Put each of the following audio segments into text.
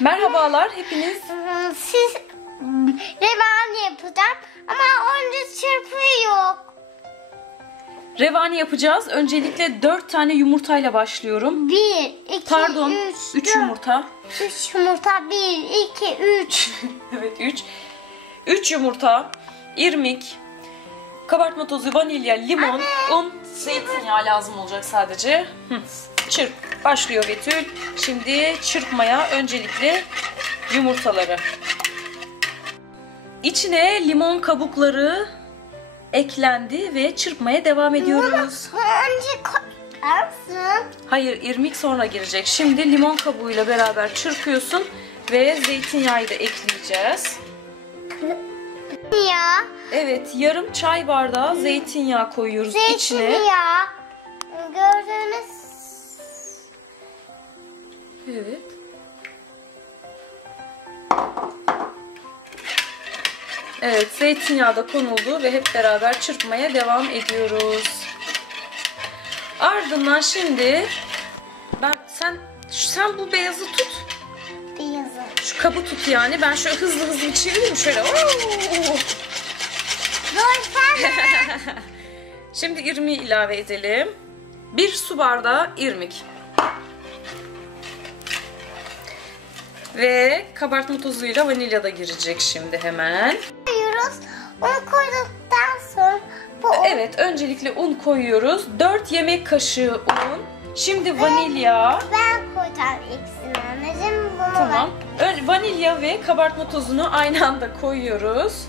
Merhabalar hepiniz. Hı, Siz revani yapacağım ama önce çırpı yok. Revani yapacağız. Öncelikle 4 tane yumurtayla başlıyorum. Bir, iki, Pardon, üç, 3 dört. yumurta. Üç yumurta. Bir, iki, üç. evet 3. 3 yumurta, irmik, kabartma tozu, vanilya, limon, un, zeytinyağı lazım olacak sadece. Hı. Çırp. Başlıyor Betül. Şimdi çırpmaya öncelikle yumurtaları. İçine limon kabukları eklendi ve çırpmaya devam ediyoruz. Hayır, irmik sonra girecek. Şimdi limon kabuğuyla beraber çırpıyorsun ve zeytinyağı da ekleyeceğiz. Ya. Evet, yarım çay bardağı zeytinyağı koyuyoruz içine. Zeytinyağı. Gördüğünüz Evet. Evet, zeytinyağı da konuldu ve hep beraber çırpmaya devam ediyoruz. Ardından şimdi ben sen sen bu beyazı tut. beyazı. Şu kabı tut yani. Ben şöyle hızlı hızlı çevireyim şöyle. Oo! Şimdi irmiği ilave edelim. Bir su bardağı irmik. Ve kabartma tozuyla vanilya da girecek şimdi hemen. koyuyoruz. Onu koyduktan sonra bu Evet, öncelikle un koyuyoruz. 4 yemek kaşığı un. Şimdi vanilya. ben koyacağım ikisini anneciğim. Bunu Tamam. Vanilya ve kabartma tozunu aynı anda koyuyoruz.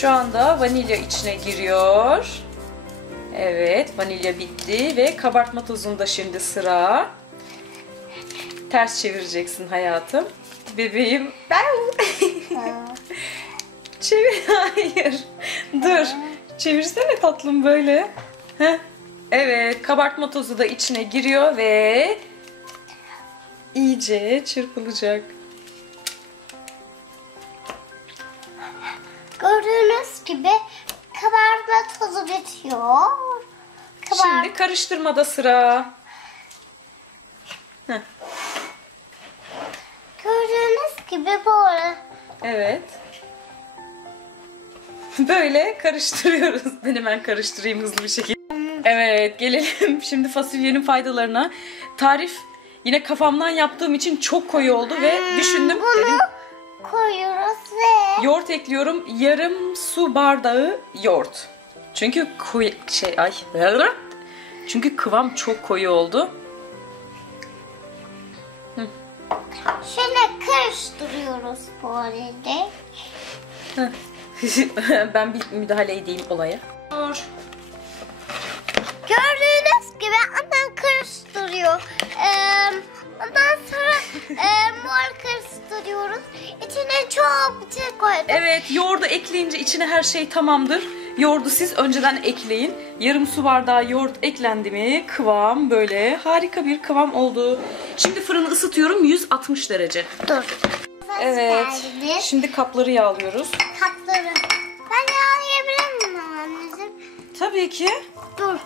Şu anda vanilya içine giriyor. Evet, vanilya bitti ve kabartma tozunda şimdi sıra. Ters çevireceksin hayatım. Bebeğim. Ben. Çevir. Hayır. Dur. Çevirsene tatlım böyle. Heh. Evet. Kabartma tozu da içine giriyor ve iyice çırpılacak. Karıştırmada sıra. Heh. Gördüğünüz gibi böyle. Evet. Böyle karıştırıyoruz. Ben hemen karıştırayım hızlı bir şekilde. Evet gelelim şimdi fasulyenin faydalarına. Tarif yine kafamdan yaptığım için çok koyu oldu ve düşündüm. Bunu Dedim koyuyoruz ve yoğurt ekliyorum. Yarım su bardağı yoğurt. Çünkü şey ay. Çünkü kıvam çok koyu oldu. şöyle karıştırıyoruz bu arada. ben bir müdahale edeyim olaya. Dur. Gördüğünüz gibi annem karıştırıyor. Ee, ondan sonra e, mor karıştırıyoruz. İçine çok bir şey koyduk. Evet yoğurdu ekleyince içine her şey tamamdır. Yoğurdu siz önceden ekleyin. Yarım su bardağı yoğurt eklendi mi kıvam böyle harika bir kıvam oldu. Şimdi fırını ısıtıyorum 160 derece. Dur. Evet. Geldiniz. Şimdi kapları yağlıyoruz. Katları. Ben yağlayabilir miyim anneciğim? Tabii ki. Dur.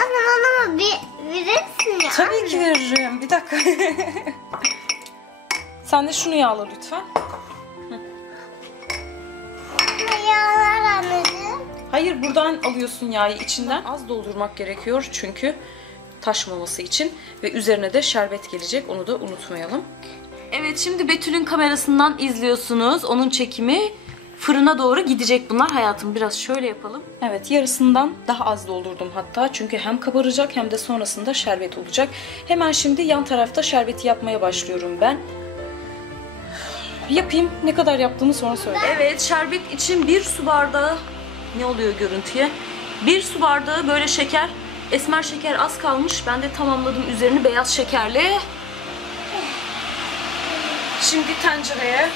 Anne bana bir verirsin ya. Tabii ki veririm. Bir dakika. Sen de şunu yağla lütfen. Anne yağlar anneciğim. Hayır buradan alıyorsun yağı içinden. Az doldurmak gerekiyor çünkü taşmaması için. Ve üzerine de şerbet gelecek onu da unutmayalım. Evet şimdi Betül'ün kamerasından izliyorsunuz. Onun çekimi fırına doğru gidecek bunlar. Hayatım biraz şöyle yapalım. Evet yarısından daha az doldurdum hatta. Çünkü hem kabaracak hem de sonrasında şerbet olacak. Hemen şimdi yan tarafta şerbeti yapmaya başlıyorum ben. Yapayım. Ne kadar yaptığımı sonra söyle. Evet şerbet için bir su bardağı ne oluyor görüntüye? Bir su bardağı böyle şeker. Esmer şeker az kalmış. Ben de tamamladım üzerini beyaz şekerle. Şimdi tencereye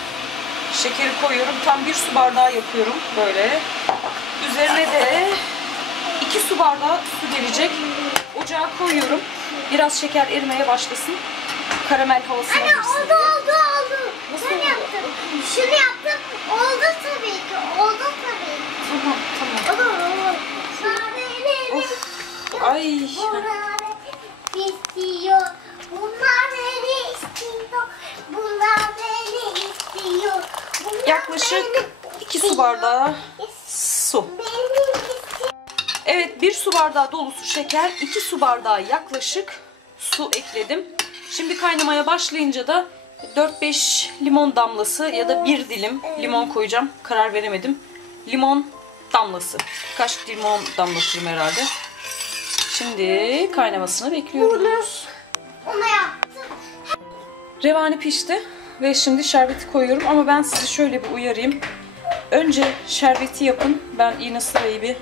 şekeri koyuyorum. Tam bir su bardağı yapıyorum böyle. Üzerine de iki su bardağı su gelecek. Ocağa koyuyorum. Biraz şeker erimeye başlasın. Karamel havasını Anne alırsın oldu oldu oldu. Nasıl Sen oldu? yaptın. Şunu yaptın. Oldu tabii Yaklaşık beni 2 su bardağı su. Evet 1 su bardağı dolusu şeker, 2 su bardağı yaklaşık su ekledim. Şimdi kaynamaya başlayınca da 4-5 limon damlası ya da 1 dilim limon koyacağım. Karar veremedim. Limon damlası. Kaç limon damlatırım herhalde. Şimdi kaynamasını bekliyoruz. Yaptım. Revani pişti ve şimdi şerbeti koyuyorum ama ben sizi şöyle bir uyarayım. Önce şerbeti yapın. Ben iğne sırayı bir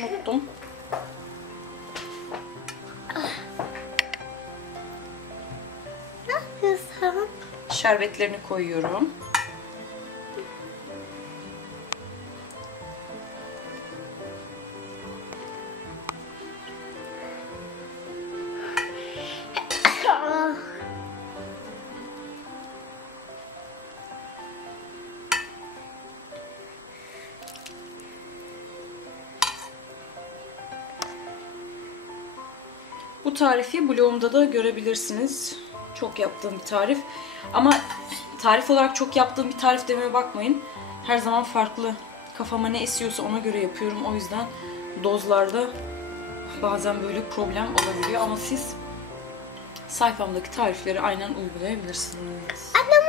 unuttum. Ne yapıyorsun? Şerbetlerini koyuyorum. Bu tarifi blogumda da görebilirsiniz. Çok yaptığım bir tarif. Ama tarif olarak çok yaptığım bir tarif demeye bakmayın. Her zaman farklı. Kafama ne esiyorsa ona göre yapıyorum. O yüzden dozlarda bazen böyle problem olabiliyor. Ama siz sayfamdaki tarifleri aynen uygulayabilirsiniz. Anne